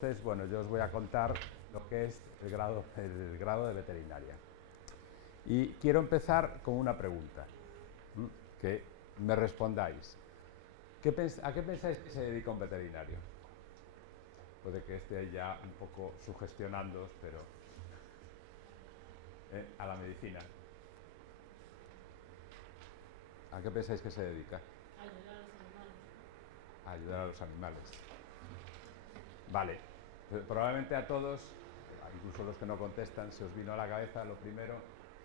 Entonces, bueno, yo os voy a contar lo que es el grado de veterinaria. Y quiero empezar con una pregunta, que me respondáis. ¿A qué pensáis que se dedica un veterinario? Puede que esté ya un poco sugestionándoos, pero a la medicina. ¿A qué pensáis que se dedica? Ayudar a los animales. A ayudar a los animales. Vale, probablemente a todos, incluso los que no contestan, se os vino a la cabeza lo primero,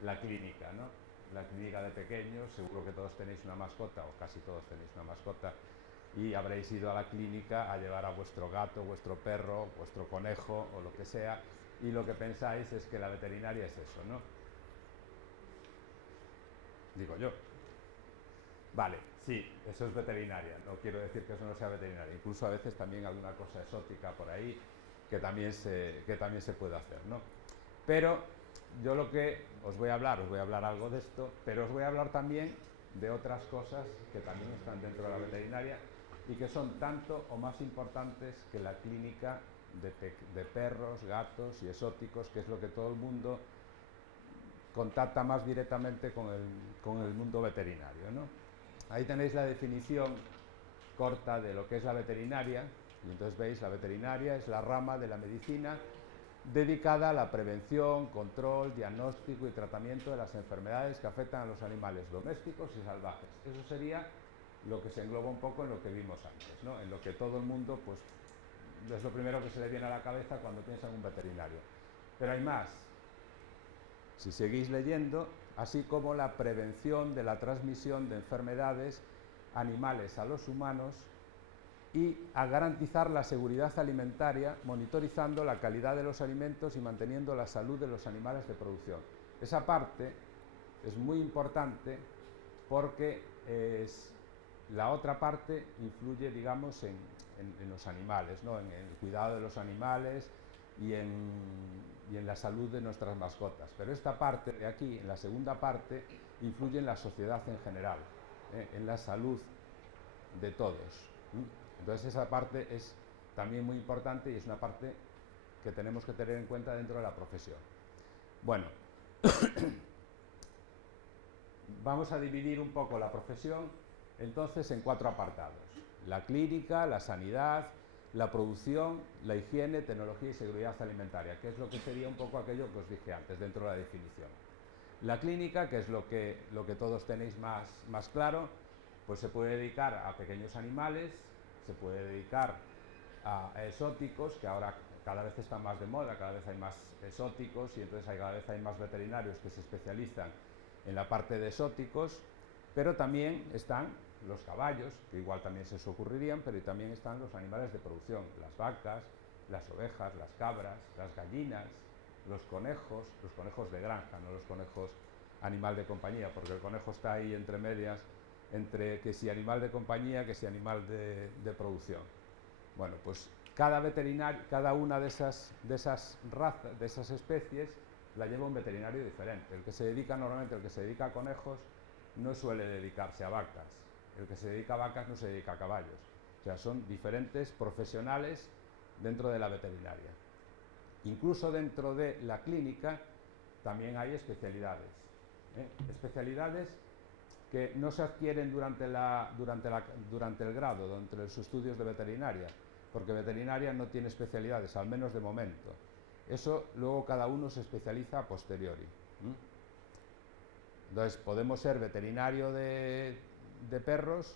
la clínica, ¿no? La clínica de pequeños, seguro que todos tenéis una mascota, o casi todos tenéis una mascota, y habréis ido a la clínica a llevar a vuestro gato, vuestro perro, vuestro conejo, o lo que sea, y lo que pensáis es que la veterinaria es eso, ¿no? Digo yo. Vale, sí, eso es veterinaria, no quiero decir que eso no sea veterinaria, incluso a veces también alguna cosa exótica por ahí que también se puede hacer, ¿no? Pero yo lo que os voy a hablar algo de esto, pero os voy a hablar también de otras cosas que también están dentro de la veterinaria y que son tanto o más importantes que la clínica de perros, gatos y exóticos, que es lo que todo el mundo contacta más directamente con el mundo veterinario, ¿no? Ahí tenéis la definición corta de lo que es la veterinaria, y entonces veis, la veterinaria es la rama de la medicina dedicada a la prevención, control, diagnóstico y tratamiento de las enfermedades que afectan a los animales domésticos y salvajes. Eso sería lo que se engloba un poco en lo que vimos antes, ¿no? En lo que todo el mundo, pues, es lo primero que se le viene a la cabeza cuando piensa en un veterinario. Pero hay más. Si seguís leyendo, así como la prevención de la transmisión de enfermedades animales a los humanos y a garantizar la seguridad alimentaria, monitorizando la calidad de los alimentos y manteniendo la salud de los animales de producción. Esa parte es muy importante porque la otra parte influye, digamos, en los animales, ¿no? En el cuidado de los animales y en la salud de nuestras mascotas. Pero esta parte de aquí, en la segunda parte, influye en la sociedad en general, en la salud de todos. Entonces esa parte es también muy importante y es una parte que tenemos que tener en cuenta dentro de la profesión. Bueno, vamos a dividir un poco la profesión entonces en 4 apartados: la clínica, la sanidad, la producción, la higiene, tecnología y seguridad alimentaria, que es lo que sería un poco aquello que os dije antes dentro de la definición. La clínica, que es lo que todos tenéis más claro, pues se puede dedicar a pequeños animales, se puede dedicar a exóticos, que ahora cada vez están más de moda, cada vez hay más exóticos y entonces cada vez hay más veterinarios que se especializan en la parte de exóticos, pero también están los caballos, que igual también se os ocurrirían, pero también están los animales de producción, las vacas, las ovejas, las cabras, las gallinas, los conejos de granja, no los conejos animal de compañía, porque el conejo está ahí entre medias, entre que si animal de compañía, que si animal de producción. Bueno, pues cada veterinario, cada una de esas razas, de esas especies, la lleva un veterinario diferente. El que se dedica normalmente, el que se dedica a conejos, no suele dedicarse a vacas. El que se dedica a vacas no se dedica a caballos. O sea, son diferentes profesionales dentro de la veterinaria. Incluso dentro de la clínica también hay especialidades. Especialidades que no se adquieren durante el grado, durante los estudios de veterinaria, porque veterinaria no tiene especialidades, al menos de momento. Eso luego cada uno se especializa a posteriori. Entonces podemos ser veterinario de perros,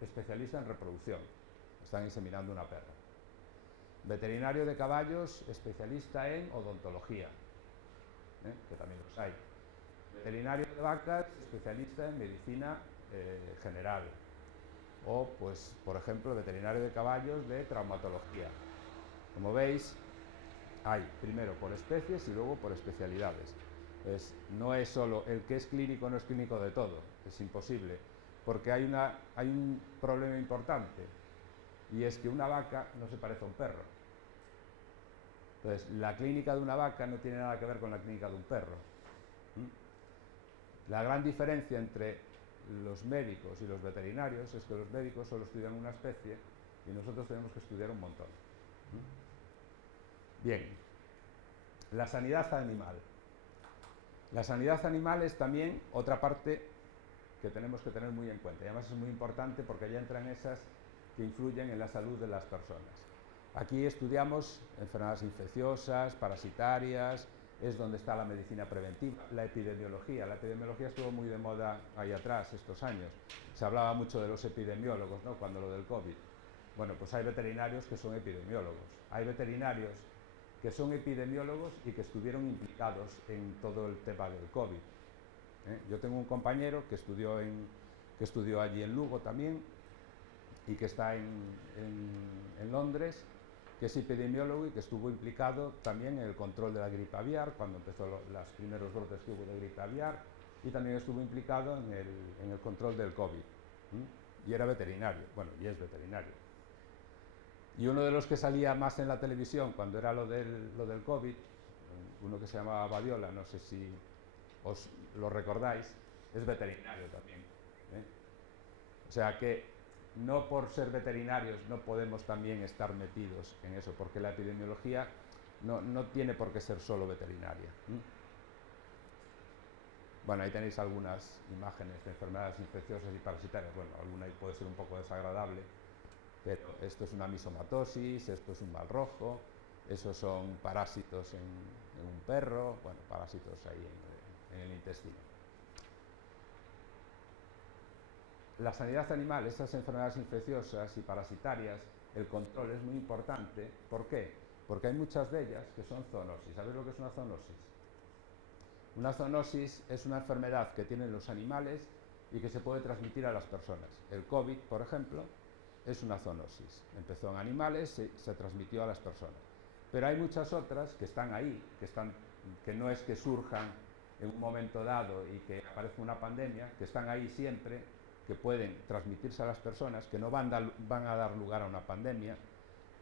especialista en reproducción, están inseminando una perra. Veterinario de caballos, especialista en odontología, que también los hay. Veterinario de vacas, especialista en medicina general. O, pues, por ejemplo, veterinario de caballos de traumatología. Como veis, hay primero por especies y luego por especialidades. No es solo el que es clínico, no es clínico de todo, es imposible, porque hay un problema importante, y es que una vaca no se parece a un perro. Entonces, la clínica de una vaca no tiene nada que ver con la clínica de un perro. La gran diferencia entre los médicos y los veterinarios es que los médicos solo estudian una especie y nosotros tenemos que estudiar un montón. Bien, la sanidad animal. La sanidad animal es también otra parte que tenemos que tener muy en cuenta. Y además es muy importante porque ya entran esas que influyen en la salud de las personas. Aquí estudiamos enfermedades infecciosas, parasitarias, es donde está la medicina preventiva, la epidemiología. La epidemiología estuvo muy de moda ahí atrás, estos años. Se hablaba mucho de los epidemiólogos, ¿no?, cuando lo del COVID. Bueno, pues hay veterinarios que son epidemiólogos. Hay veterinarios que son epidemiólogos y que estuvieron implicados en todo el tema del COVID. Yo tengo un compañero que estudió allí en Lugo también y que está en Londres, que es epidemiólogo y que estuvo implicado también en el control de la gripe aviar, cuando empezó los primeros brotes que hubo de gripe aviar, y también estuvo implicado en el control del COVID. Y era veterinario, bueno, y es veterinario. Y uno de los que salía más en la televisión cuando era lo del COVID, uno que se llamaba Badiola, no sé si os lo recordáis, es veterinario también. O sea que no por ser veterinarios no podemos también estar metidos en eso, porque la epidemiología no tiene por qué ser solo veterinaria. Bueno, ahí tenéis algunas imágenes de enfermedades infecciosas y parasitarias. Bueno, alguna puede ser un poco desagradable, pero esto es una misomatosis, esto es un mal rojo, esos son parásitos en un perro, bueno, parásitos ahí en el intestino. La sanidad animal, estas enfermedades infecciosas y parasitarias, el control es muy importante. ¿Por qué? Porque hay muchas de ellas que son zoonosis. ¿Sabéis lo que es una zoonosis? Una zoonosis es una enfermedad que tienen los animales y que se puede transmitir a las personas. El COVID, por ejemplo, es una zoonosis. Empezó en animales y se transmitió a las personas. Pero hay muchas otras que están ahí, que no es que surjan en un momento dado y que aparezca una pandemia, que están ahí siempre, que pueden transmitirse a las personas, que no van a dar lugar a una pandemia,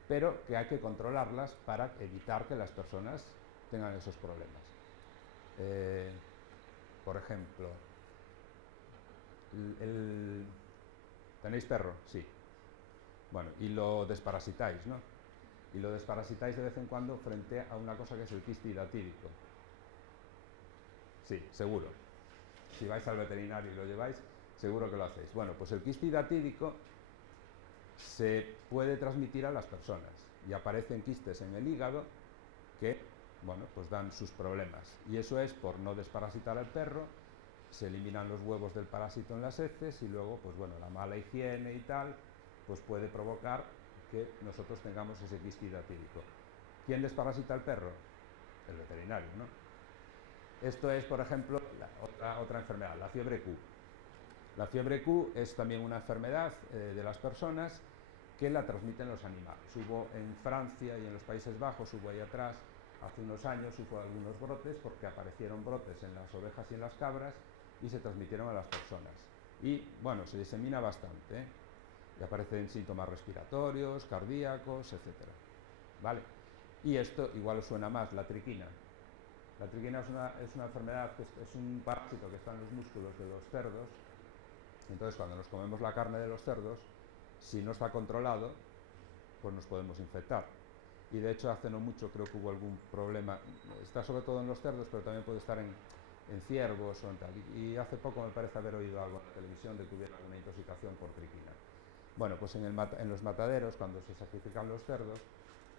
pero que hay que controlarlas para evitar que las personas tengan esos problemas. Por ejemplo, ¿tenéis perro? Sí. Bueno, y lo desparasitáis, ¿no? Y lo desparasitáis de vez en cuando frente a una cosa que es el quiste hidatídico. Sí, seguro. Si vais al veterinario y lo lleváis, seguro que lo hacéis. Bueno, pues el quiste hidatídico se puede transmitir a las personas y aparecen quistes en el hígado que, bueno, pues dan sus problemas. Y eso es por no desparasitar al perro, se eliminan los huevos del parásito en las heces y luego, pues bueno, la mala higiene y tal, pues puede provocar que nosotros tengamos ese quiste hidatídico. ¿Quién desparasita al perro? El veterinario, ¿no? Esto es, por ejemplo, otra enfermedad, la fiebre Q. La fiebre Q es también una enfermedad de las personas que la transmiten los animales. Hubo en Francia y en los Países Bajos, hubo ahí atrás, hace unos años, hubo algunos brotes porque aparecieron brotes en las ovejas y en las cabras y se transmitieron a las personas. Y, bueno, se disemina bastante, ¿eh? Y aparecen síntomas respiratorios, cardíacos, etc. ¿Vale? Y esto igual os suena más, la triquina. La triquina es una enfermedad, es un parásito que está en los músculos de los cerdos. Entonces, cuando nos comemos la carne de los cerdos, si no está controlado, pues nos podemos infectar. Y de hecho, hace no mucho creo que hubo algún problema, está sobre todo en los cerdos, pero también puede estar en ciervos o en tal. Y hace poco me parece haber oído algo en la televisión de que hubiera alguna intoxicación por triquina. Bueno, pues en los mataderos, cuando se sacrifican los cerdos,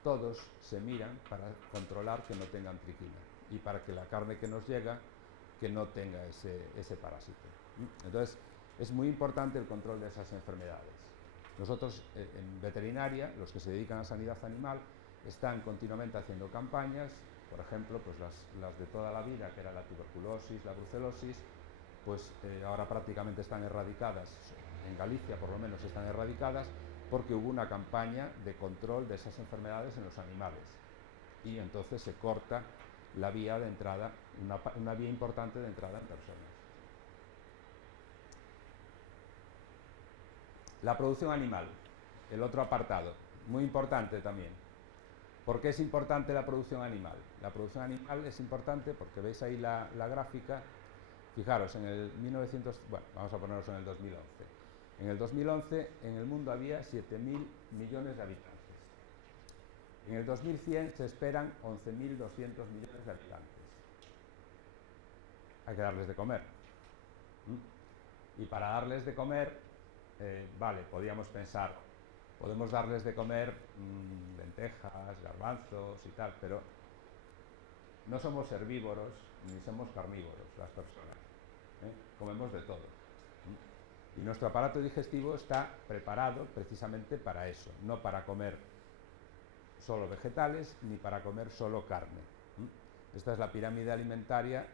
todos se miran para controlar que no tengan triquina y para que la carne que nos llega que no tenga ese parásito. Entonces, es muy importante el control de esas enfermedades. Nosotros en veterinaria, los que se dedican a sanidad animal, están continuamente haciendo campañas, por ejemplo, pues las de toda la vida, que era la tuberculosis, la brucelosis, pues ahora prácticamente están erradicadas, en Galicia por lo menos están erradicadas, porque hubo una campaña de control de esas enfermedades en los animales. Y entonces se corta la vía de entrada, una vía importante de entrada en personas. La producción animal, el otro apartado, muy importante también. ¿Por qué es importante la producción animal? La producción animal es importante porque veis ahí la gráfica. Fijaros, en el 1900, bueno, vamos a ponernos en el 2011. En el 2011 en el mundo había 7.000 millones de habitantes. En el 2100 se esperan 11.200 millones de habitantes. Hay que darles de comer. Y para darles de comer, vale, podríamos pensar, podemos darles de comer lentejas, garbanzos y tal, pero no somos herbívoros ni somos carnívoros las personas. Comemos de todo. Y nuestro aparato digestivo está preparado precisamente para eso, no para comer solo vegetales ni para comer solo carne. Esta es la pirámide alimentaria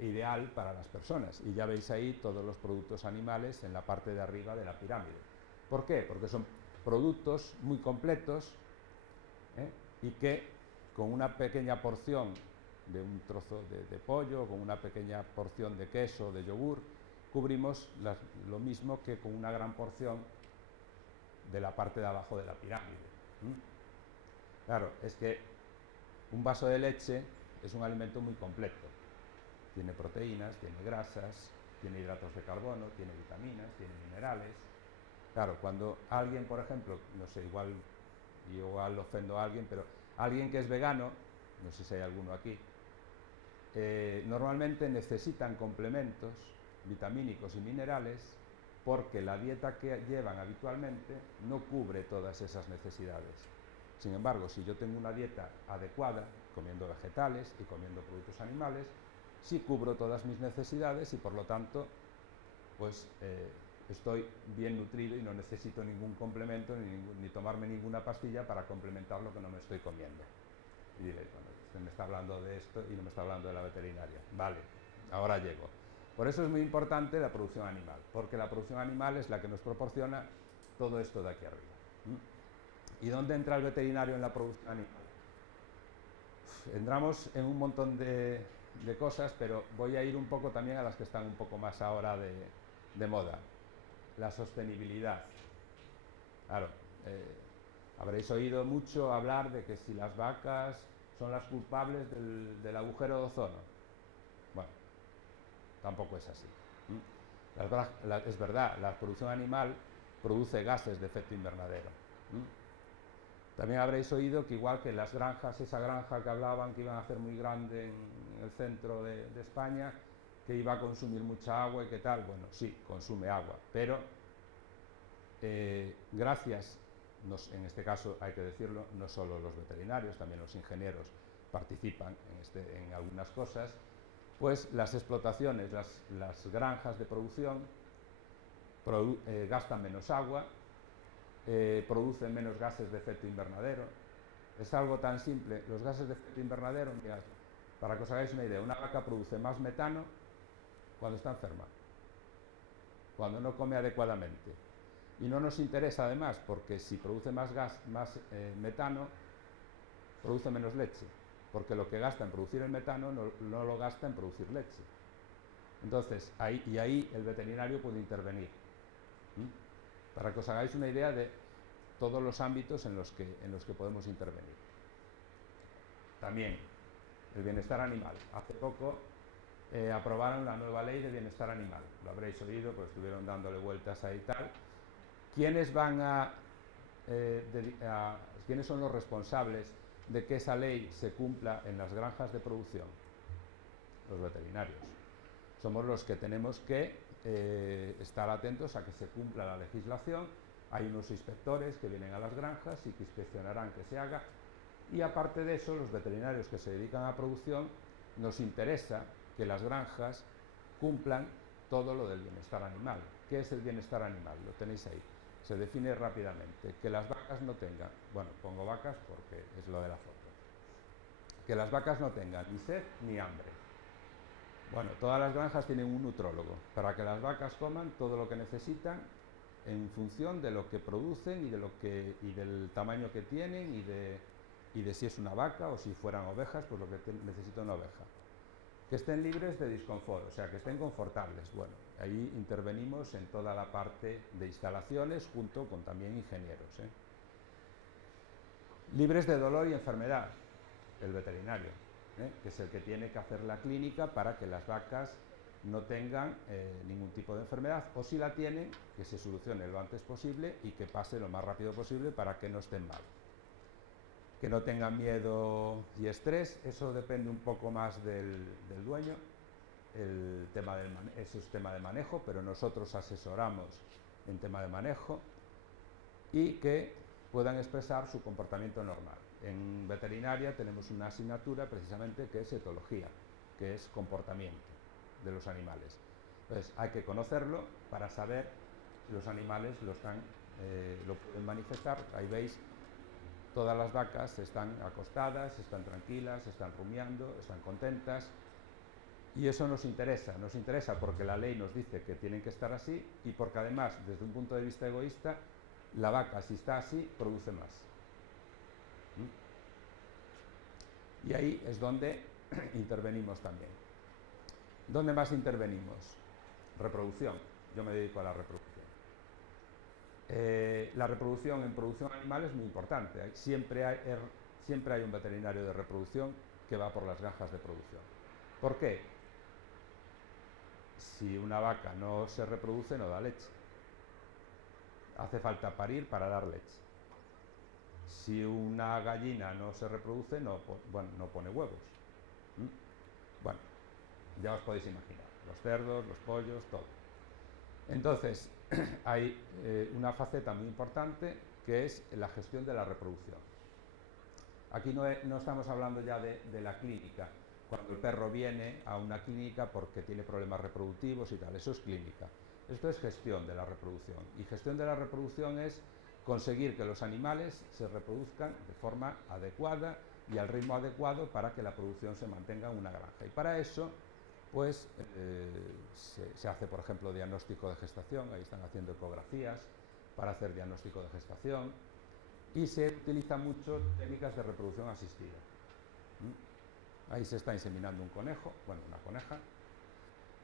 ideal para las personas, y ya veis ahí todos los productos animales en la parte de arriba de la pirámide. ¿Por qué? Porque son productos muy completos, y que con una pequeña porción de un trozo de pollo, con una pequeña porción de queso, de yogur, cubrimos lo mismo que con una gran porción de la parte de abajo de la pirámide. Claro, es que un vaso de leche es un alimento muy completo. Tiene proteínas, tiene grasas, tiene hidratos de carbono, tiene vitaminas, tiene minerales. Claro, cuando alguien, por ejemplo, no sé, igual ofendo a alguien, pero alguien que es vegano, no sé si hay alguno aquí, normalmente necesitan complementos vitamínicos y minerales porque la dieta que llevan habitualmente no cubre todas esas necesidades. Sin embargo, si yo tengo una dieta adecuada, comiendo vegetales y comiendo productos animales, sí cubro todas mis necesidades y por lo tanto pues estoy bien nutrido y no necesito ningún complemento ni tomarme ninguna pastilla para complementar lo que no me estoy comiendo. Y diréis, bueno, usted me está hablando de esto y no me está hablando de la veterinaria. Vale, ahora llego. Por eso es muy importante la producción animal, porque la producción animal es la que nos proporciona todo esto de aquí arriba. ¿Y dónde entra el veterinario en la producción animal? Entramos en un montón de cosas, pero voy a ir un poco también a las que están un poco más ahora de moda. La sostenibilidad. Claro, habréis oído mucho hablar de que si las vacas son las culpables del agujero de ozono. Bueno, tampoco es así. Es verdad, la producción animal produce gases de efecto invernadero. También habréis oído que igual que las granjas, esa granja que hablaban que iban a hacer muy grande en el centro de España, que iba a consumir mucha agua y qué tal, bueno, sí, consume agua, pero gracias, en este caso hay que decirlo, no solo los veterinarios, también los ingenieros participan en algunas cosas, pues las explotaciones, las granjas de producción gastan menos agua, producen menos gases de efecto invernadero. Es algo tan simple, los gases de efecto invernadero, mirad, para que os hagáis una idea, una vaca produce más metano cuando está enferma, cuando no come adecuadamente. Y no nos interesa además, porque si produce más metano, produce menos leche, porque lo que gasta en producir el metano no lo gasta en producir leche. Entonces, ahí el veterinario puede intervenir. Para que os hagáis una idea de todos los ámbitos en los que podemos intervenir. También, el bienestar animal. Hace poco aprobaron la nueva ley de bienestar animal. Lo habréis oído, pues estuvieron dándole vueltas ahí y tal. ¿Quiénes quiénes son los responsables de que esa ley se cumpla en las granjas de producción? Los veterinarios. Somos los que tenemos que estar atentos a que se cumpla la legislación. Hay unos inspectores que vienen a las granjas y que inspeccionarán que se haga, y aparte de eso, los veterinarios que se dedican a producción, nos interesa que las granjas cumplan todo lo del bienestar animal. ¿Qué es el bienestar animal? Lo tenéis ahí. Se define rápidamente. Que las vacas no tengan, bueno, pongo vacas porque es lo de la foto, que las vacas no tengan ni sed ni hambre. Bueno, todas las granjas tienen un nutrólogo para que las vacas coman todo lo que necesitan en función de lo que producen y del tamaño que tienen y de si es una vaca o si fueran ovejas, pues lo que necesita una oveja. Que estén libres de disconfort, o sea, que estén confortables. Bueno, ahí intervenimos en toda la parte de instalaciones junto con también ingenieros. Libres de dolor y enfermedad, el veterinario, que es el que tiene que hacer la clínica para que las vacas no tengan ningún tipo de enfermedad, o si la tienen, que se solucione lo antes posible y que pase lo más rápido posible para que no estén mal. que no tengan miedo y estrés. Eso depende un poco más del dueño. Eso es tema de manejo, pero nosotros asesoramos en tema de manejo y que puedan expresar su comportamiento normal. En veterinaria tenemos una asignatura precisamente que es etología, que es comportamiento de los animales. Entonces hay que conocerlo para saber si los animales lo pueden manifestar. Ahí veis, todas las vacas están acostadas, están tranquilas, están rumiando, están contentas. Y eso nos interesa porque la ley nos dice que tienen que estar así y porque además, desde un punto de vista egoísta, la vaca, si está así, produce más. Y ahí es donde intervenimos también. ¿Dónde más intervenimos? Reproducción. Yo me dedico a la reproducción. La reproducción en producción animal es muy importante. Siempre hay un veterinario de reproducción que va por las granjas de producción. ¿Por qué? Si una vaca no se reproduce, no da leche. Hace falta parir para dar leche. Si una gallina no se reproduce, no pone huevos. Bueno, ya os podéis imaginar. Los cerdos, los pollos, todo. Entonces, hay una faceta muy importante que es la gestión de la reproducción. Aquí no estamos hablando ya de la clínica, cuando el perro viene a una clínica porque tiene problemas reproductivos y tal, eso es clínica. Esto es gestión de la reproducción, y gestión de la reproducción es conseguir que los animales se reproduzcan de forma adecuada y al ritmo adecuado para que la producción se mantenga en una granja. Y para eso, pues, se hace, por ejemplo, diagnóstico de gestación, ahí están haciendo ecografías para hacer diagnóstico de gestación, y se utilizan mucho técnicas de reproducción asistida. Ahí se está inseminando un conejo, bueno, una coneja.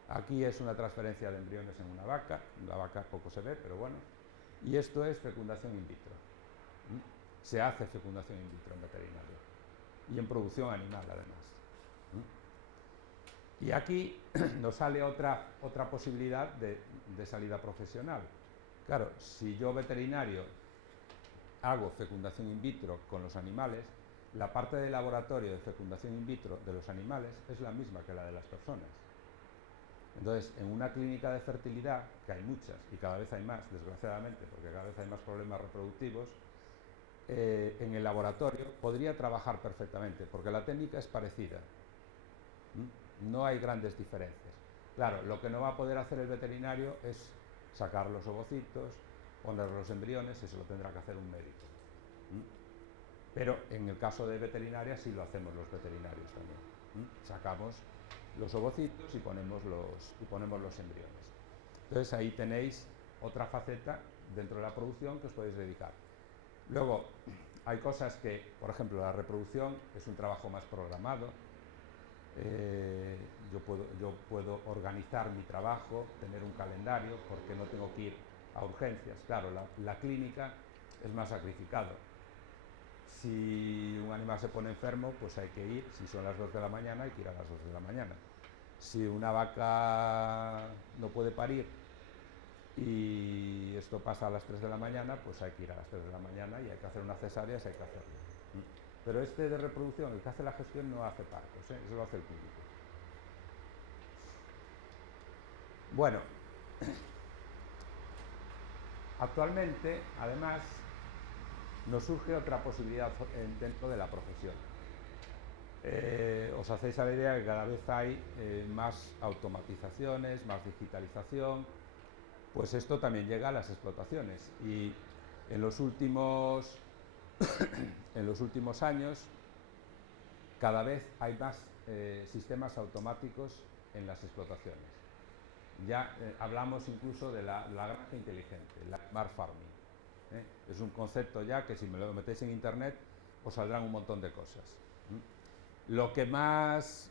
Aquí es una transferencia de embriones en una vaca. La vaca poco se ve, pero bueno. Y esto es fecundación in vitro. Se hace fecundación in vitro en veterinaria. Y en producción animal, además. Y aquí nos sale otra posibilidad de salida profesional. Claro, si yo veterinario hago fecundación in vitro con los animales, la parte del laboratorio de fecundación in vitro de los animales es la misma que la de las personas. Entonces, en una clínica de fertilidad, que hay muchas y cada vez hay más, desgraciadamente, porque cada vez hay más problemas reproductivos, en el laboratorio podría trabajar perfectamente, porque la técnica es parecida. No hay grandes diferencias. Claro, lo que no va a poder hacer el veterinario es sacar los ovocitos, poner los embriones, eso lo tendrá que hacer un médico. Pero en el caso de veterinaria sí lo hacemos los veterinarios también. Sacamos los ovocitos y ponemos los embriones. Entonces ahí tenéis otra faceta dentro de la producción que os podéis dedicar. Luego, hay cosas que, por ejemplo, la reproducción es un trabajo más programado. Yo puedo organizar mi trabajo, tener un calendario, porque no tengo que ir a urgencias. Claro, la clínica es más sacrificado. Si un animal se pone enfermo, pues hay que ir. Si son las 2 de la mañana, hay que ir a las 2 de la mañana. Si una vaca no puede parir y esto pasa a las 3 de la mañana, pues hay que ir a las 3 de la mañana y hay que hacer una cesárea, si hay que hacerlo. Pero este de reproducción, el que hace la gestión, no hace partos, eso lo hace el clínico. Bueno, actualmente, además, nos surge otra posibilidad dentro de la profesión. Os hacéis a la idea que cada vez hay más automatizaciones, más digitalización, pues esto también llega a las explotaciones y en los últimos años cada vez hay más sistemas automáticos en las explotaciones. Ya hablamos incluso de la granja inteligente, la smart farming. Es un concepto ya que si me lo metéis en internet os saldrán un montón de cosas. Lo que más...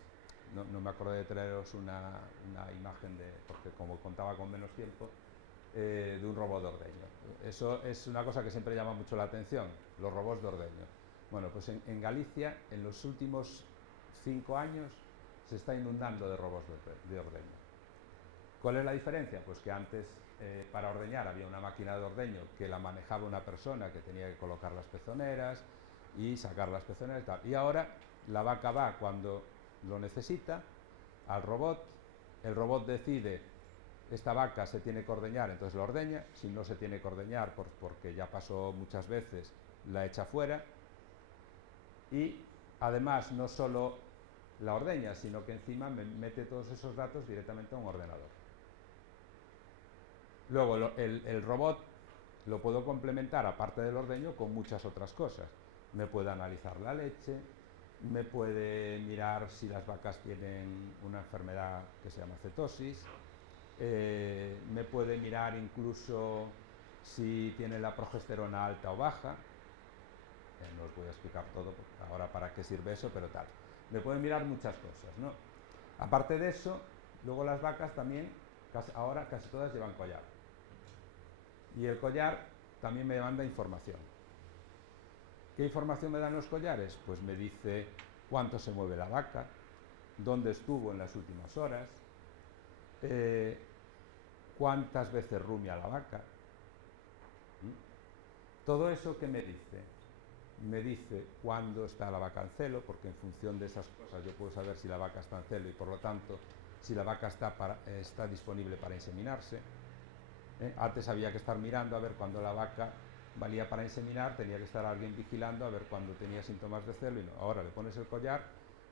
No me acordé de traeros una imagen porque como contaba con menos tiempo, de un robot de ordeño. Eso es una cosa que siempre llama mucho la atención, los robots de ordeño. Bueno, pues en Galicia en los últimos 5 años se está inundando de robots de ordeño. ¿Cuál es la diferencia? Pues que antes para ordeñar había una máquina de ordeño que la manejaba una persona que tenía que colocar las pezoneras, y sacar las pezoneras y tal. Y ahora la vaca va cuando lo necesita al robot, el robot decide, esta vaca se tiene que ordeñar, entonces la ordeña, si no se tiene que ordeñar porque ya pasó muchas veces, la echa fuera, y además no solo la ordeña, sino que encima mete todos esos datos directamente a un ordenador. Luego el robot lo puedo complementar, aparte del ordeño, con muchas otras cosas. Me puede analizar la leche, me puede mirar si las vacas tienen una enfermedad que se llama cetosis, me puede mirar incluso si tiene la progesterona alta o baja. No os voy a explicar todo ahora para qué sirve eso, pero tal. Me pueden mirar muchas cosas, ¿no? Aparte de eso, luego las vacas también, ahora casi todas llevan collar. Y el collar también me manda información. ¿Qué información me dan los collares? Pues me dice cuánto se mueve la vaca, dónde estuvo en las últimas horas, cuántas veces rumia la vaca. Todo eso, ¿qué me dice? Me dice cuándo está la vaca en celo, porque en función de esas cosas yo puedo saber si la vaca está en celo y por lo tanto si la vaca está disponible para inseminarse. Antes había que estar mirando a ver cuándo la vaca valía para inseminar, tenía que estar alguien vigilando a ver cuándo tenía síntomas de celo y no. Ahora le pones el collar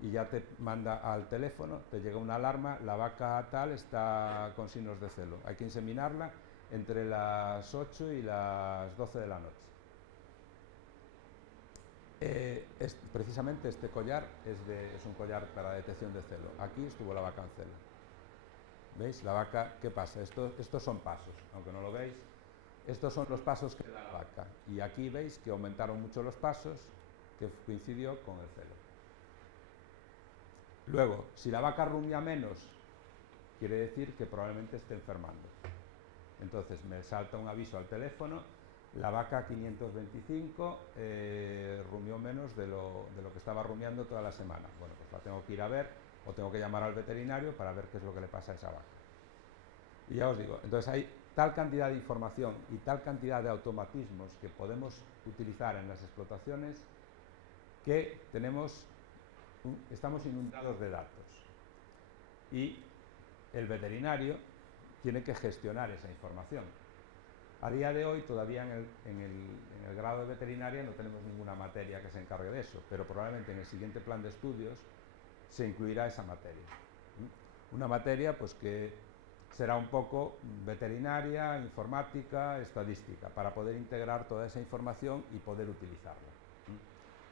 y ya te manda al teléfono, te llega una alarma, la vaca tal está con signos de celo, hay que inseminarla entre las 8 y las 12 de la noche. Precisamente este collar es un collar para detección de celo. Aquí estuvo la vaca en celo. ¿Veis? La vaca, ¿qué pasa? Estos son pasos, aunque no lo veis. Estos son los pasos que da la vaca. Y aquí veis que aumentaron mucho los pasos, que coincidió con el celo. Luego, si la vaca rumia menos, quiere decir que probablemente esté enfermando. Entonces me salta un aviso al teléfono, la vaca 525 rumió menos de lo que estaba rumiando toda la semana. Bueno, pues la tengo que ir a ver o tengo que llamar al veterinario para ver qué es lo que le pasa a esa vaca. Y ya os digo, entonces hay tal cantidad de información y tal cantidad de automatismos que podemos utilizar en las explotaciones que estamos inundados de datos. Y el veterinario tiene que gestionar esa información. A día de hoy, todavía en el grado de veterinaria no tenemos ninguna materia que se encargue de eso, pero probablemente en el siguiente plan de estudios se incluirá esa materia. Una materia pues, que será un poco veterinaria, informática, estadística, para poder integrar toda esa información y poder utilizarla.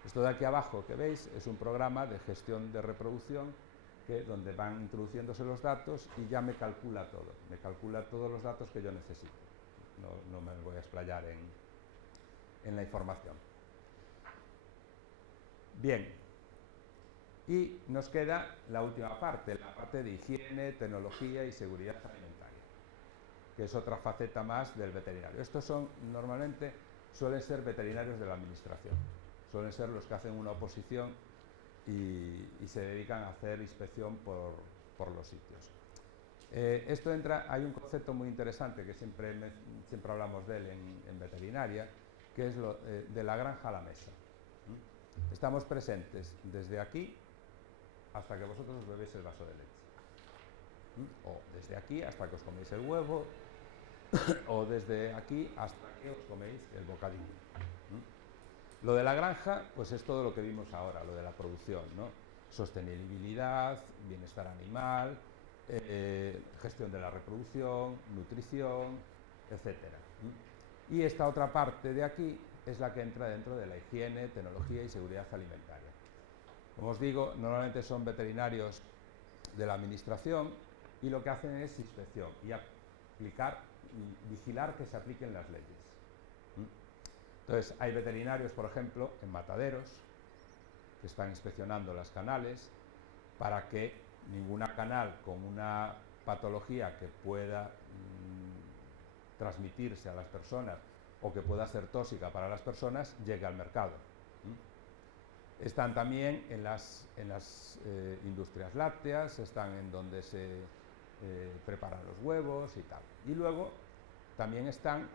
Esto de aquí abajo que veis es un programa de gestión de reproducción donde van introduciéndose los datos y ya me calcula todo, me calcula todos los datos que yo necesito. No me voy a explayar en la información. Bien, y nos queda la última parte, la parte de higiene, tecnología y seguridad alimentaria, que es otra faceta más del veterinario. Estos normalmente suelen ser veterinarios de la administración, suelen ser los que hacen una oposición y se dedican a hacer inspección por los sitios. Hay un concepto muy interesante que siempre hablamos de él en veterinaria, que es de la granja a la mesa. Estamos presentes desde aquí hasta que vosotros os bebéis el vaso de leche. O desde aquí hasta que os coméis el huevo, o desde aquí hasta que os coméis el bocadillo. Lo de la granja, pues es todo lo que vimos ahora, lo de la producción, ¿no? Sostenibilidad, bienestar animal, gestión de la reproducción, nutrición, etc. Y esta otra parte de aquí es la que entra dentro de la higiene, tecnología y seguridad alimentaria. Como os digo, normalmente son veterinarios de la administración y lo que hacen es inspección y vigilar que se apliquen las leyes. Entonces, hay veterinarios, por ejemplo, en mataderos, que están inspeccionando las canales para que ninguna canal con una patología que pueda transmitirse a las personas o que pueda ser tóxica para las personas llegue al mercado. Están también en las industrias lácteas, están en donde se preparan los huevos y tal. Y luego también están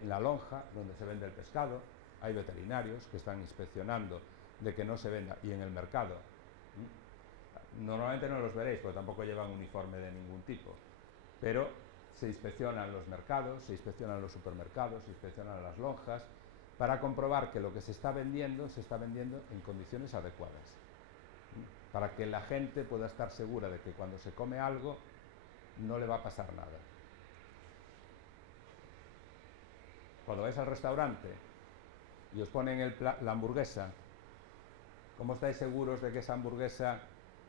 en la lonja, donde se vende el pescado, hay veterinarios que están inspeccionando de que no se venda, y en el mercado. Normalmente no los veréis, porque tampoco llevan uniforme de ningún tipo, pero se inspeccionan los mercados, se inspeccionan los supermercados, se inspeccionan las lonjas, para comprobar que lo que se está vendiendo en condiciones adecuadas, para que la gente pueda estar segura de que cuando se come algo no le va a pasar nada. Cuando vais al restaurante y os ponen la hamburguesa, ¿cómo estáis seguros de que esa hamburguesa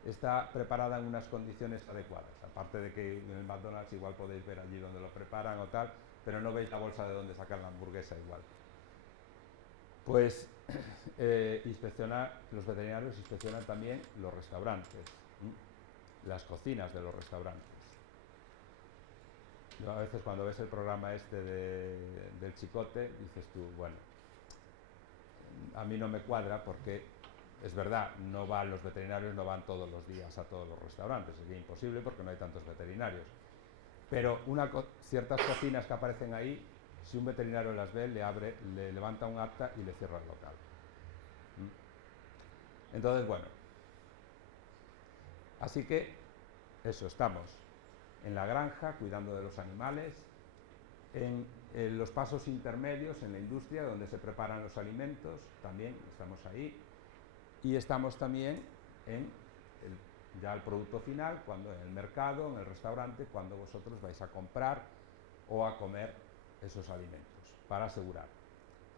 está preparada en unas condiciones adecuadas? Aparte de que en el McDonald's igual podéis ver allí donde lo preparan o tal, pero no veis la bolsa de donde sacan la hamburguesa igual. Pues los veterinarios inspeccionan también los restaurantes, las cocinas de los restaurantes. Yo a veces cuando ves el programa este del Chicote, dices tú, bueno, a mí no me cuadra porque es verdad, los veterinarios no van todos los días a todos los restaurantes, sería imposible porque no hay tantos veterinarios. Pero ciertas cocinas que aparecen ahí, si un veterinario las ve, le levanta un acta y le cierra el local. Entonces, bueno, así que eso, estamos en la granja, cuidando de los animales, en los pasos intermedios, en la industria, donde se preparan los alimentos, también estamos ahí, y estamos también en ya el producto final, cuando en el mercado, en el restaurante, cuando vosotros vais a comprar o a comer esos alimentos, para asegurar.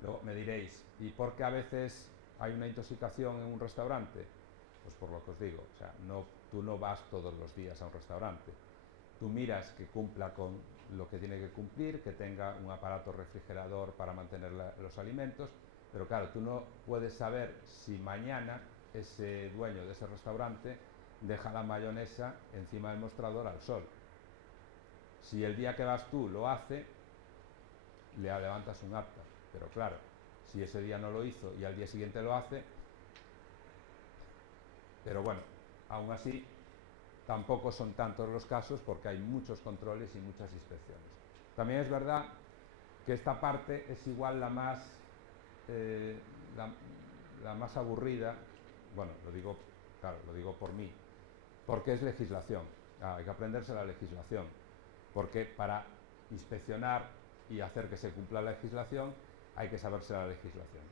Luego me diréis, ¿y por qué a veces hay una intoxicación en un restaurante? Pues por lo que os digo, o sea, tú no vas todos los días a un restaurante. Tú miras que cumpla con lo que tiene que cumplir, que tenga un aparato refrigerador para mantener los alimentos, pero claro, tú no puedes saber si mañana ese dueño de ese restaurante deja la mayonesa encima del mostrador al sol. Si el día que vas tú lo hace, le levantas un acta, pero claro, si ese día no lo hizo y al día siguiente lo hace, pero bueno, aún así tampoco son tantos los casos porque hay muchos controles y muchas inspecciones. También es verdad que esta parte es igual la más aburrida, bueno, lo digo por mí, porque es legislación. Hay que aprenderse la legislación, porque para inspeccionar y hacer que se cumpla la legislación hay que saberse la legislación.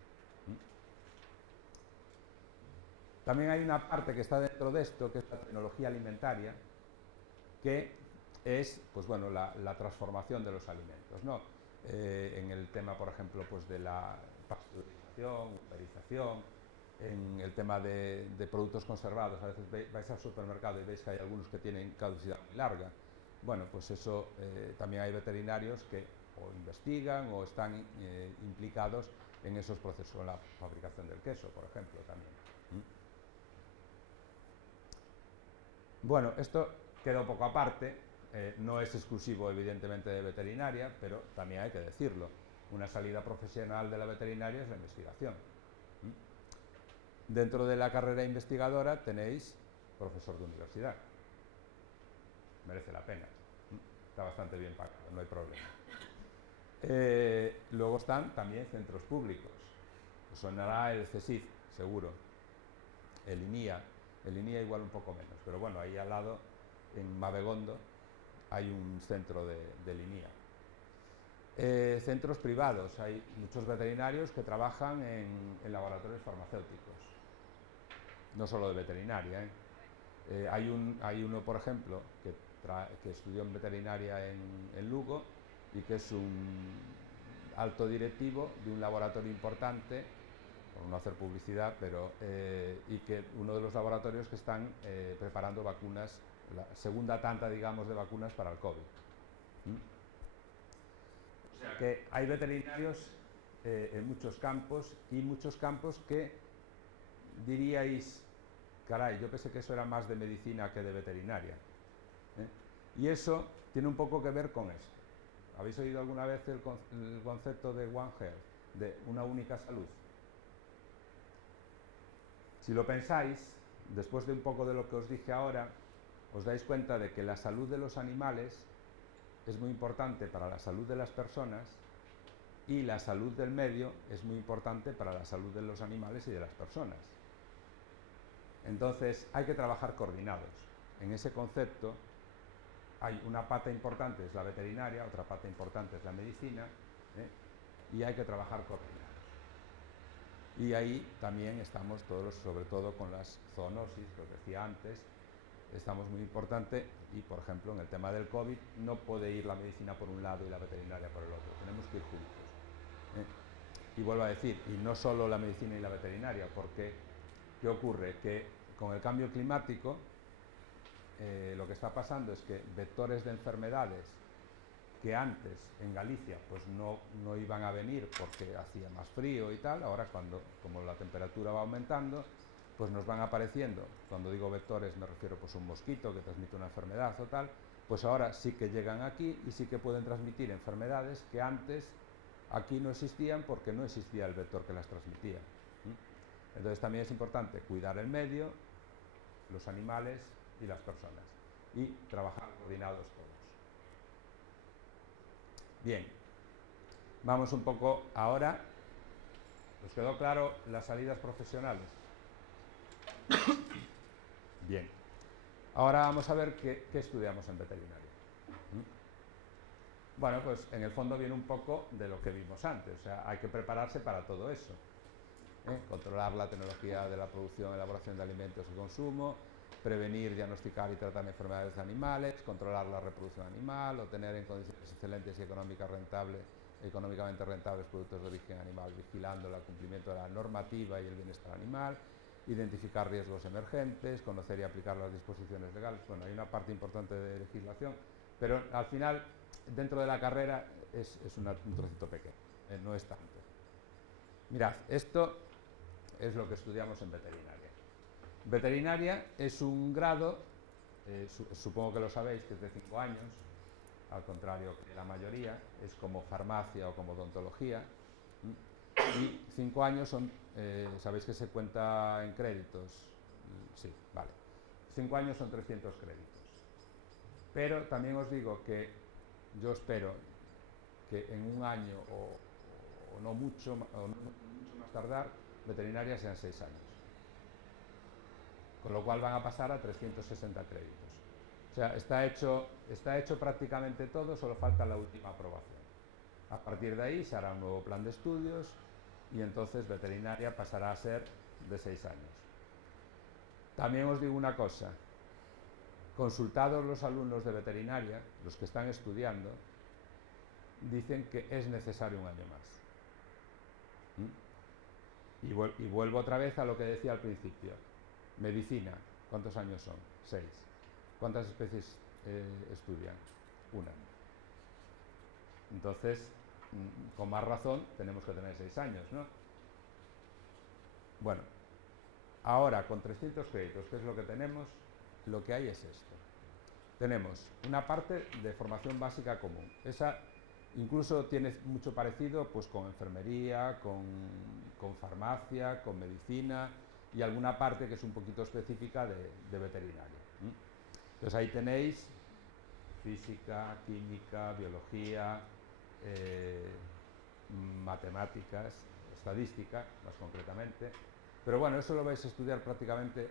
También hay una parte que está dentro de esto, que es la tecnología alimentaria, que es, pues bueno, la transformación de los alimentos, ¿no? En el tema, por ejemplo, pues de la pasteurización, uberización, en el tema de productos conservados. A veces vais al supermercado y veis que hay algunos que tienen caducidad muy larga. Bueno, pues eso también hay veterinarios que o investigan o están implicados en esos procesos, en la fabricación del queso, por ejemplo, también. Bueno, esto queda un poco aparte, no es exclusivo evidentemente de veterinaria, pero también hay que decirlo. Una salida profesional de la veterinaria es la investigación. Dentro de la carrera investigadora tenéis profesor de universidad. Merece la pena. Está bastante bien pagado, no hay problema. Luego están también centros públicos. Os sonará el CSIC, seguro. El INIA igual un poco menos, pero bueno, ahí al lado, en Mabegondo, hay un centro del INIA. Centros privados, hay muchos veterinarios que trabajan en laboratorios farmacéuticos, no solo de veterinaria. Hay uno, por ejemplo, que estudió en veterinaria en Lugo y que es un alto directivo de un laboratorio importante, por no hacer publicidad, pero y que uno de los laboratorios que están preparando vacunas, la segunda tanda, digamos, de vacunas para el COVID. O sea que hay veterinarios en muchos campos, y muchos campos que diríais, caray, yo pensé que eso era más de medicina que de veterinaria. Y eso tiene un poco que ver con esto. ¿Habéis oído alguna vez el concepto de One Health, de una única salud? Si lo pensáis, después de un poco de lo que os dije ahora, os dais cuenta de que la salud de los animales es muy importante para la salud de las personas, y la salud del medio es muy importante para la salud de los animales y de las personas. Entonces hay que trabajar coordinados. En ese concepto hay una pata importante, es la veterinaria, otra pata importante es la medicina, y hay que trabajar coordinados. Y ahí también estamos todos, sobre todo con las zoonosis, que os decía antes, estamos muy importante, y por ejemplo en el tema del COVID no puede ir la medicina por un lado y la veterinaria por el otro, tenemos que ir juntos. Y vuelvo a decir, y no solo la medicina y la veterinaria, porque ¿qué ocurre? Que con el cambio climático lo que está pasando es que vectores de enfermedades que antes en Galicia pues no iban a venir porque hacía más frío y tal, ahora como la temperatura va aumentando, pues nos van apareciendo, cuando digo vectores me refiero pues a un mosquito que transmite una enfermedad o tal, pues ahora sí que llegan aquí y sí que pueden transmitir enfermedades que antes aquí no existían porque no existía el vector que las transmitía. Entonces también es importante cuidar el medio, los animales y las personas, y trabajar coordinados todos. Bien, vamos un poco ahora. ¿Os quedó claro las salidas profesionales? Bien. Ahora vamos a ver qué estudiamos en veterinaria. Bueno, pues en el fondo viene un poco de lo que vimos antes, o sea, hay que prepararse para todo eso. Controlar la tecnología de la producción y elaboración de alimentos y consumo, prevenir, diagnosticar y tratar enfermedades de animales, controlar la reproducción animal, obtener en condiciones excelentes y económicamente rentables productos de origen animal, vigilando el cumplimiento de la normativa y el bienestar animal, identificar riesgos emergentes, conocer y aplicar las disposiciones legales. Bueno, hay una parte importante de legislación, pero al final, dentro de la carrera, es un trocito pequeño, no es tanto. Mirad, esto es lo que estudiamos en veterinaria. Veterinaria es un grado, supongo que lo sabéis, que es de 5 años, al contrario que la mayoría, es como farmacia o como odontología, y 5 años son, sabéis que se cuenta en créditos, sí, vale, 5 años son 300 créditos, pero también os digo que yo espero que en un año o no mucho más tardar, veterinaria sean 6 años, con lo cual van a pasar a 360 créditos. O sea, está hecho prácticamente todo, solo falta la última aprobación. A partir de ahí se hará un nuevo plan de estudios y entonces veterinaria pasará a ser de 6 años. También os digo una cosa, consultados los alumnos de veterinaria, los que están estudiando, dicen que es necesario un año más. Y vuelvo otra vez a lo que decía al principio. Medicina, ¿cuántos años son? 6. ¿Cuántas especies estudian? 1. Entonces, con más razón, tenemos que tener 6 años, ¿no? Bueno, ahora con 300 créditos, ¿qué es lo que tenemos? Lo que hay es esto. Tenemos una parte de formación básica común. Esa incluso tiene mucho parecido pues, con enfermería, con farmacia, con medicina y alguna parte que es un poquito específica de veterinaria. Entonces ahí tenéis física, química, biología, matemáticas, estadística, más concretamente. Pero bueno, eso lo vais a estudiar prácticamente,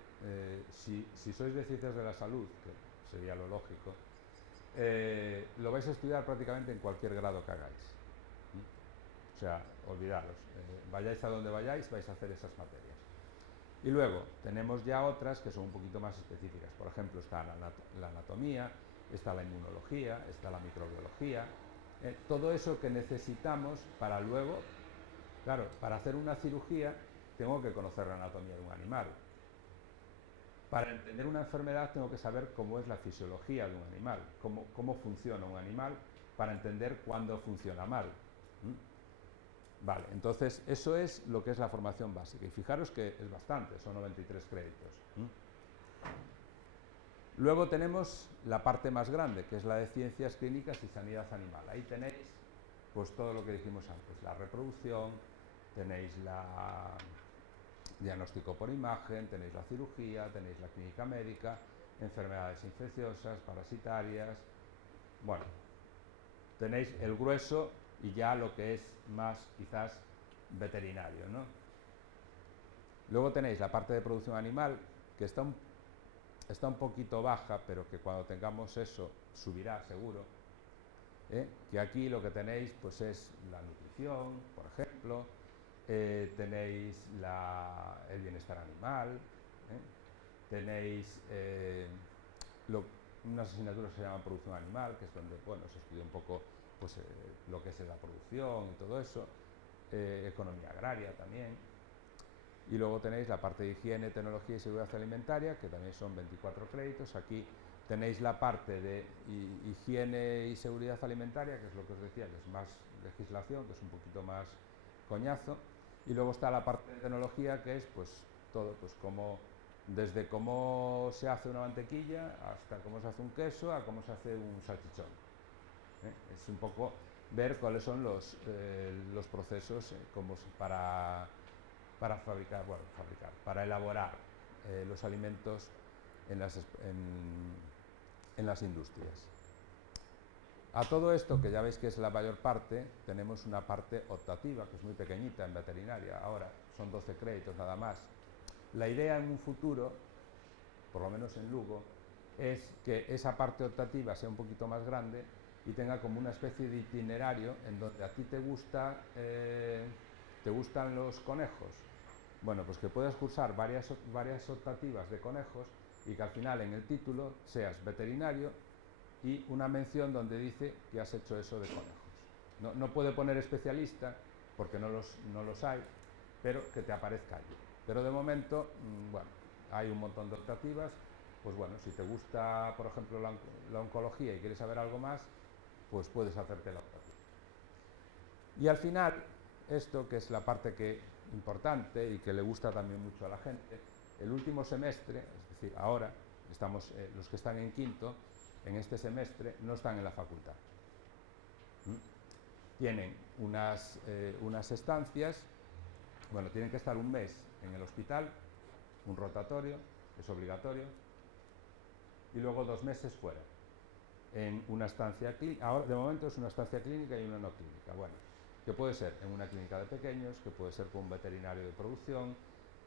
si sois de ciencias de la salud, que sería lo lógico, lo vais a estudiar prácticamente en cualquier grado que hagáis. O sea, olvidaros, vayáis a donde vayáis, vais a hacer esas materias. Y luego tenemos ya otras que son un poquito más específicas. Por ejemplo, está la anatomía, está la inmunología, está la microbiología, todo eso que necesitamos para luego, claro, para hacer una cirugía tengo que conocer la anatomía de un animal. Para entender una enfermedad tengo que saber cómo es la fisiología de un animal, cómo funciona un animal, para entender cuándo funciona mal. Vale, entonces eso es lo que es la formación básica. Y fijaros que es bastante, son 93 créditos. Luego tenemos la parte más grande, que es la de ciencias clínicas y sanidad animal. Ahí tenéis pues todo lo que dijimos antes, la reproducción, tenéis la diagnóstico por imagen, tenéis la cirugía, tenéis la clínica médica, enfermedades infecciosas, parasitarias. Bueno, tenéis el grueso y ya lo que es más quizás veterinario, ¿no? Luego tenéis la parte de producción animal, que está un poquito baja, pero que cuando tengamos eso subirá seguro. Que aquí lo que tenéis pues es la nutrición, por ejemplo, tenéis el bienestar animal, tenéis unas asignaturas que se llaman producción animal, que es donde se estudia un poco pues, lo que es la producción y todo eso, economía agraria también. Y luego tenéis la parte de higiene, tecnología y seguridad alimentaria, que también son 24 créditos. Aquí tenéis la parte de higiene y seguridad alimentaria, que es lo que os decía, que es más legislación, que es un poquito más coñazo. Y luego está la parte de tecnología, que es pues todo, pues desde cómo se hace una mantequilla hasta cómo se hace un queso, a cómo se hace un salchichón. Es un poco ver cuáles son los procesos para fabricar, para elaborar los alimentos en las industrias. A todo esto, que ya veis que es la mayor parte, tenemos una parte optativa, que es muy pequeñita en veterinaria, ahora son 12 créditos nada más. La idea en un futuro, por lo menos en Lugo, es que esa parte optativa sea un poquito más grande y tenga como una especie de itinerario en donde a ti te gustan los conejos. Bueno, pues que puedas cursar varias optativas de conejos y que al final en el título seas veterinario y una mención donde dice que has hecho eso de conejos. No puede poner especialista porque no los hay, pero que te aparezca allí. Pero de momento, hay un montón de optativas. Pues bueno, si te gusta, por ejemplo, la oncología y quieres saber algo más, pues puedes hacerte la optativa. Y al final, esto que es la parte importante y que le gusta también mucho a la gente, el último semestre, es decir, ahora estamos los que están en quinto, en este semestre no están en la facultad. Tienen unas estancias, tienen que estar un mes en el hospital, un rotatorio, es obligatorio, y luego 2 meses fuera, en una estancia clínica. Ahora, de momento, es una estancia clínica y una no clínica. Bueno, que puede ser en una clínica de pequeños, que puede ser con un veterinario de producción,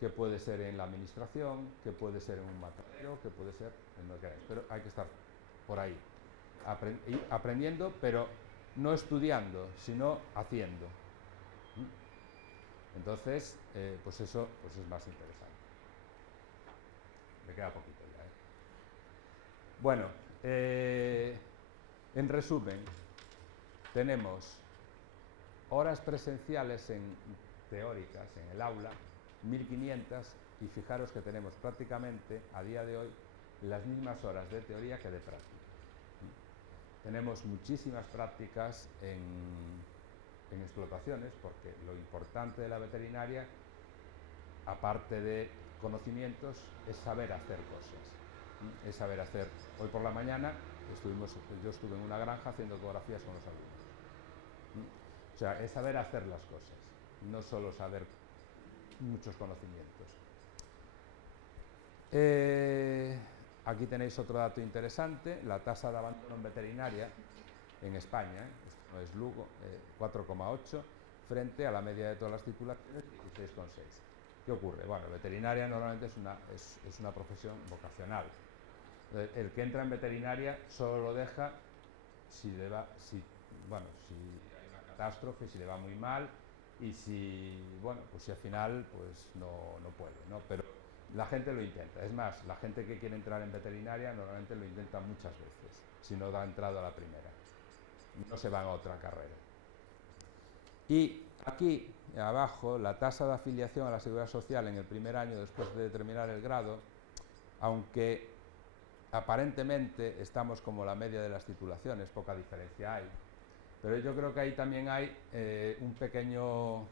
que puede ser en la administración, que puede ser en un matadero, que puede ser en lo que queráis. Pero hay que estar por ahí, aprendiendo, pero no estudiando, sino haciendo. Entonces, pues eso pues es más interesante. Me queda poquito ya. Bueno, en resumen, tenemos horas presenciales teóricas en el aula, 1500, y fijaros que tenemos prácticamente a día de hoy las mismas horas de teoría que de práctica. Tenemos muchísimas prácticas en explotaciones, porque lo importante de la veterinaria, aparte de conocimientos, es saber hacer cosas. Es saber hacer. Hoy por la mañana yo estuve en una granja haciendo ecografías con los alumnos. O sea, es saber hacer las cosas, no solo saber muchos conocimientos. Aquí tenéis otro dato interesante, la tasa de abandono en veterinaria en España, esto no es Lugo, 4,8, frente a la media de todas las titulaciones, 16,6. ¿Qué ocurre? Bueno, veterinaria normalmente es una profesión vocacional. El que entra en veterinaria solo lo deja si hay una catástrofe, si le va muy mal y si al final pues no puede, ¿no? Pero la gente lo intenta. Es más, la gente que quiere entrar en veterinaria normalmente lo intenta muchas veces, si no da entrado a la primera. No se van a otra carrera. Y aquí abajo, la tasa de afiliación a la Seguridad Social en el primer año después de terminar el grado, aunque aparentemente estamos como la media de las titulaciones, poca diferencia hay, pero yo creo que ahí también hay un pequeño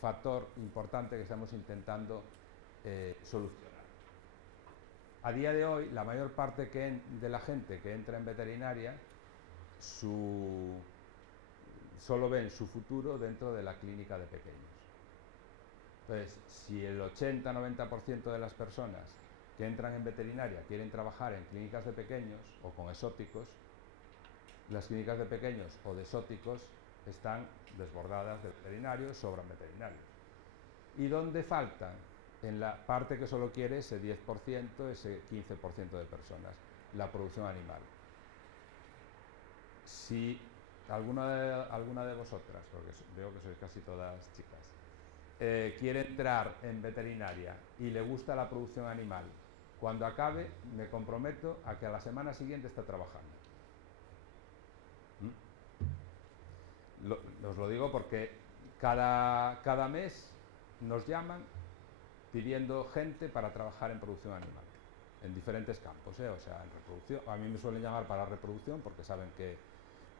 factor importante que estamos intentando solucionar. A día de hoy, la mayor parte de la gente que entra en veterinaria solo ven su futuro dentro de la clínica de pequeños. Entonces, si el 80-90% de las personas que entran en veterinaria quieren trabajar en clínicas de pequeños o con exóticos, las clínicas de pequeños o de exóticos están desbordadas de veterinarios, sobran veterinarios. ¿Y dónde faltan? En la parte que solo quiere ese 10%, ese 15% de personas, la producción animal. Si alguna de vosotras, porque veo que sois casi todas chicas, quiere entrar en veterinaria y le gusta la producción animal, cuando acabe me comprometo a que a la semana siguiente está trabajando. Os lo digo porque cada mes nos llaman pidiendo gente para trabajar en producción animal, en diferentes campos, o sea, en reproducción. A mí me suelen llamar para reproducción porque saben que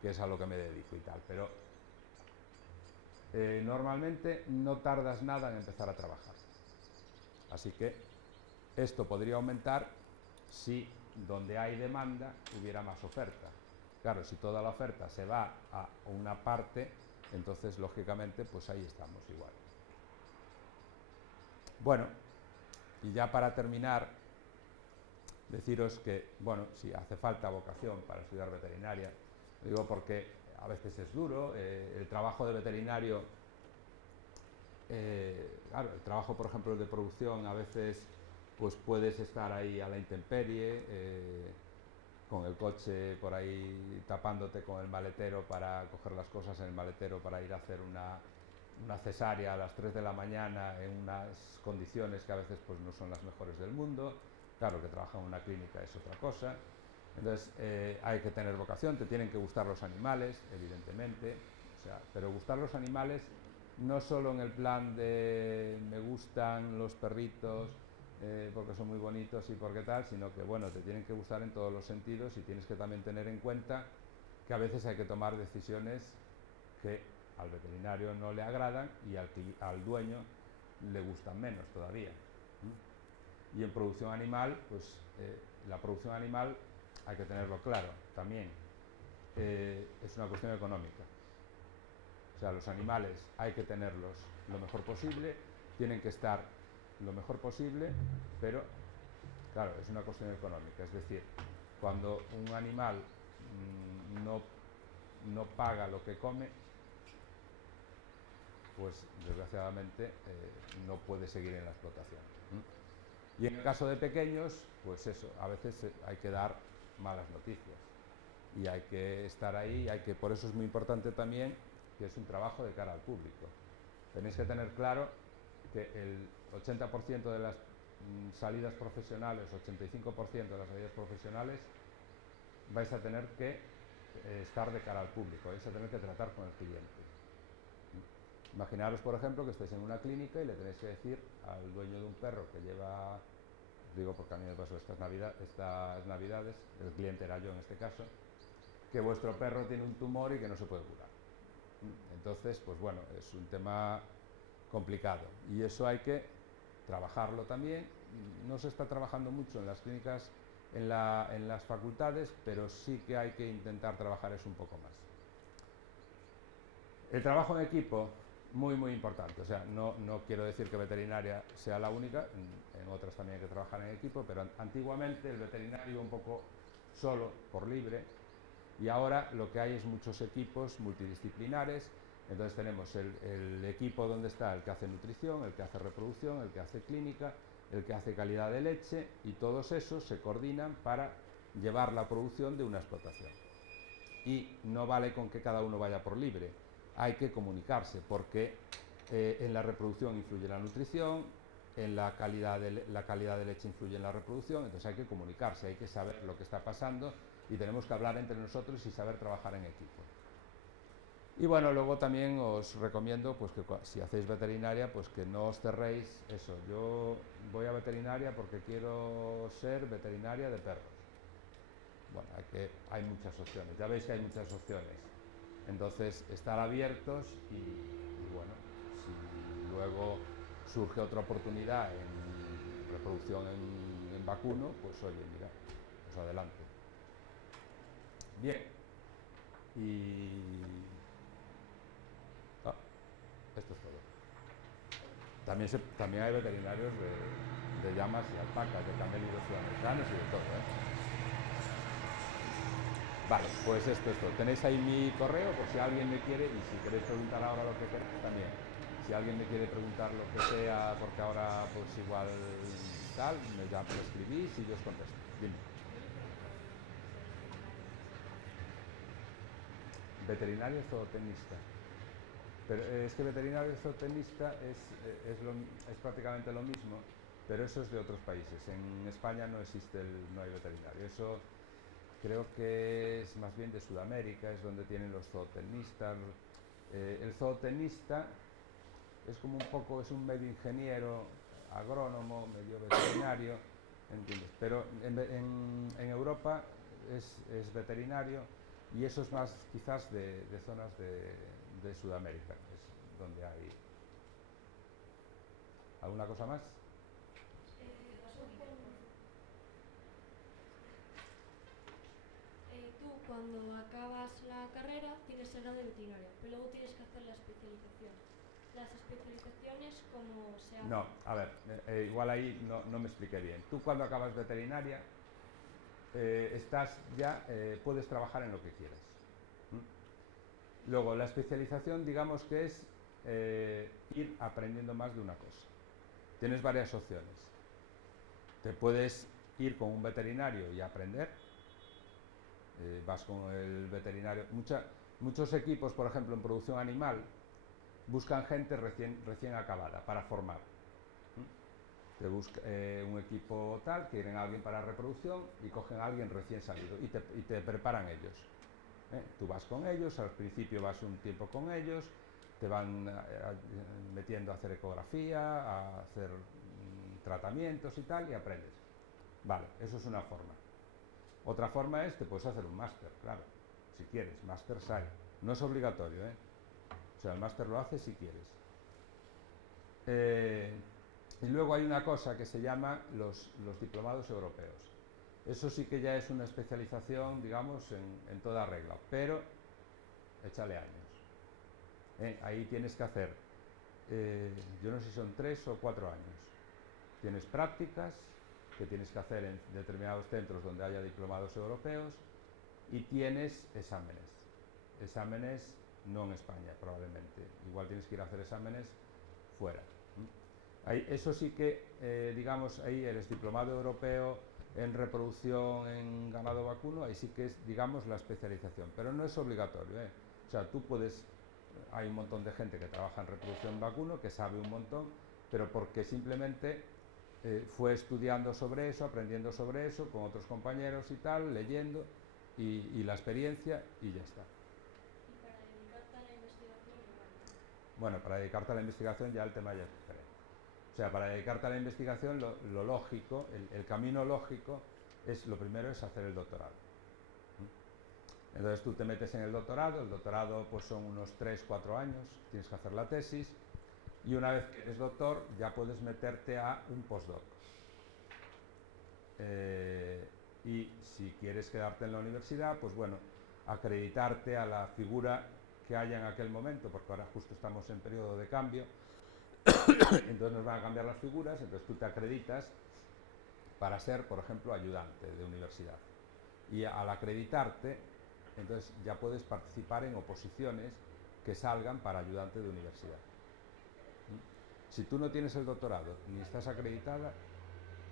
es a lo que me dedico y tal, pero normalmente no tardas nada en empezar a trabajar. Así que esto podría aumentar si donde hay demanda hubiera más oferta. Claro, si toda la oferta se va a una parte, entonces lógicamente pues ahí estamos igual. Bueno, y ya para terminar, deciros que, bueno, si hace falta vocación para estudiar veterinaria, digo porque a veces es duro, el trabajo de veterinario, claro, el trabajo por ejemplo de producción a veces pues puedes estar ahí a la intemperie, con el coche por ahí tapándote con el maletero para coger las cosas en el maletero para ir a hacer una cesárea a las 3 de la mañana en unas condiciones que a veces pues no son las mejores del mundo. Claro, que trabajar en una clínica es otra cosa. Entonces hay que tener vocación, te tienen que gustar los animales, evidentemente, o sea, pero gustar los animales no solo en el plan de me gustan los perritos porque son muy bonitos y porque tal, sino que bueno, te tienen que gustar en todos los sentidos y tienes que también tener en cuenta que a veces hay que tomar decisiones que al veterinario no le agradan y al dueño le gustan menos todavía. Y en producción animal, pues la producción animal hay que tenerlo claro también, es una cuestión económica. O sea, los animales hay que tenerlos lo mejor posible, tienen que estar lo mejor posible, pero claro, es una cuestión económica. Es decir, cuando un animal no paga lo que come, pues desgraciadamente no puede seguir en la explotación. Y en el caso de pequeños, pues eso, a veces hay que dar malas noticias y hay que estar ahí, por eso es muy importante también que es un trabajo de cara al público. Tenéis que tener claro que el 80% de las salidas profesionales, 85% de las salidas profesionales, vais a tener que estar de cara al público, vais a tener que tratar con el cliente. Imaginaros, por ejemplo, que estáis en una clínica y le tenéis que decir al dueño de un perro que lleva, digo porque a mí me pasó estas navidades, el cliente era yo en este caso, que vuestro perro tiene un tumor y que no se puede curar. Entonces, pues bueno, es un tema complicado y eso hay que trabajarlo también. No se está trabajando mucho en las clínicas, en las facultades, pero sí que hay que intentar trabajar eso un poco más. El trabajo en equipo, muy muy importante, o sea, no quiero decir que veterinaria sea la única, en otras también hay que trabajar en equipo, pero antiguamente el veterinario un poco solo, por libre, y ahora lo que hay es muchos equipos multidisciplinares. Entonces tenemos el equipo donde está el que hace nutrición, el que hace reproducción, el que hace clínica, el que hace calidad de leche, y todos esos se coordinan para llevar la producción de una explotación. Y no vale con que cada uno vaya por libre, hay que comunicarse, porque en la reproducción influye la nutrición, en la calidad de leche influye en la reproducción, entonces hay que comunicarse, hay que saber lo que está pasando y tenemos que hablar entre nosotros y saber trabajar en equipo. Y bueno, luego también os recomiendo pues que si hacéis veterinaria, pues que no os cerréis eso. Yo voy a veterinaria porque quiero ser veterinaria de perros. Bueno, hay muchas opciones, ya veis que hay muchas opciones. Entonces, estar abiertos y bueno, si luego surge otra oportunidad en reproducción en vacuno, pues oye, mira, pues adelante. Bien, y esto es todo. También hay veterinarios de llamas y alpacas, de camélidos sudamericanos y de todo, Vale, pues esto es todo. Tenéis ahí mi correo por si alguien me quiere, y si queréis preguntar ahora lo que queráis también. Si alguien me quiere preguntar lo que sea, porque ahora pues igual tal, me escribís y yo os contesto. Dime. Veterinario zootecnista. Pero es que veterinario zootecnista es prácticamente lo mismo, pero eso es de otros países. En España no existe no hay veterinario. Eso creo que es más bien de Sudamérica, es donde tienen los zootecnistas. El zootecnista es como un poco, es un medio ingeniero, agrónomo, medio veterinario, ¿entiendes? Pero en Europa es veterinario, y eso es más quizás de zonas de Sudamérica, es donde hay. ¿Alguna cosa más? Tú cuando acabas la carrera tienes el grado de veterinaria, pero luego tienes que hacer la especialización. Las especializaciones, ¿cómo se hacen? No, a ver, igual ahí no me expliqué bien. Tú cuando acabas veterinaria puedes trabajar en lo que quieras. Luego, la especialización, digamos que es ir aprendiendo más de una cosa. Tienes varias opciones. Te puedes ir con un veterinario y aprender. Vas con el veterinario. Muchos equipos, por ejemplo, en producción animal, buscan gente recién acabada para formar. Te busca un equipo tal, quieren a alguien para reproducción y cogen a alguien recién salido y te preparan ellos. Tú vas con ellos, al principio vas un tiempo con ellos, te van metiendo a hacer ecografía, a hacer tratamientos y tal, y aprendes. Vale, eso es una forma. Otra forma es, te puedes hacer un máster, claro, si quieres, máster hay. No es obligatorio, o sea, el máster lo haces si quieres. Y luego hay una cosa que se llama los diplomados europeos. Eso sí que ya es una especialización, digamos, en toda regla, pero échale años. Ahí tienes que hacer, yo no sé si son 3 o 4 años. Tienes prácticas que tienes que hacer en determinados centros donde haya diplomados europeos, y tienes exámenes no en España probablemente, igual tienes que ir a hacer exámenes fuera. Eso sí que, digamos, ahí eres diplomado europeo en reproducción en ganado vacuno, ahí sí que es, digamos, la especialización, pero no es obligatorio. O sea, tú puedes, hay un montón de gente que trabaja en reproducción vacuno, que sabe un montón, pero porque simplemente fue estudiando sobre eso, aprendiendo sobre eso, con otros compañeros y tal, leyendo, y la experiencia, y ya está. Y para dedicarte a la investigación igual. Bueno, para dedicarte a la investigación ya el tema ya es diferente. O sea, para dedicarte a la investigación, lo lógico, el camino lógico, lo primero es hacer el doctorado. Entonces tú te metes en el doctorado pues son unos 3-4 años, tienes que hacer la tesis, y una vez que eres doctor ya puedes meterte a un postdoc. Y si quieres quedarte en la universidad, pues bueno, acreditarte a la figura que haya en aquel momento, porque ahora justo estamos en periodo de cambio, entonces nos van a cambiar las figuras, entonces tú te acreditas para ser, por ejemplo, ayudante de universidad. Y al acreditarte, entonces ya puedes participar en oposiciones que salgan para ayudante de universidad. Si tú no tienes el doctorado ni estás acreditada,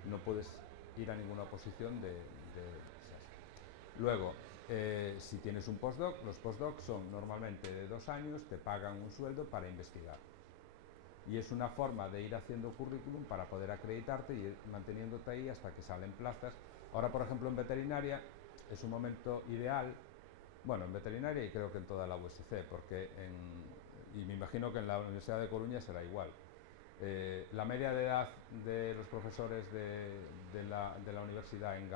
no puedes ir a ninguna oposición de esas. Luego, si tienes un postdoc, los postdocs son normalmente de 2 años, te pagan un sueldo para investigar. Y es una forma de ir haciendo currículum para poder acreditarte y ir manteniéndote ahí hasta que salen plazas. Ahora, por ejemplo, en veterinaria es un momento ideal, bueno, en veterinaria y creo que en toda la USC, porque y me imagino que en la Universidad de Coruña será igual. La media de edad de los profesores de la universidad en Galicia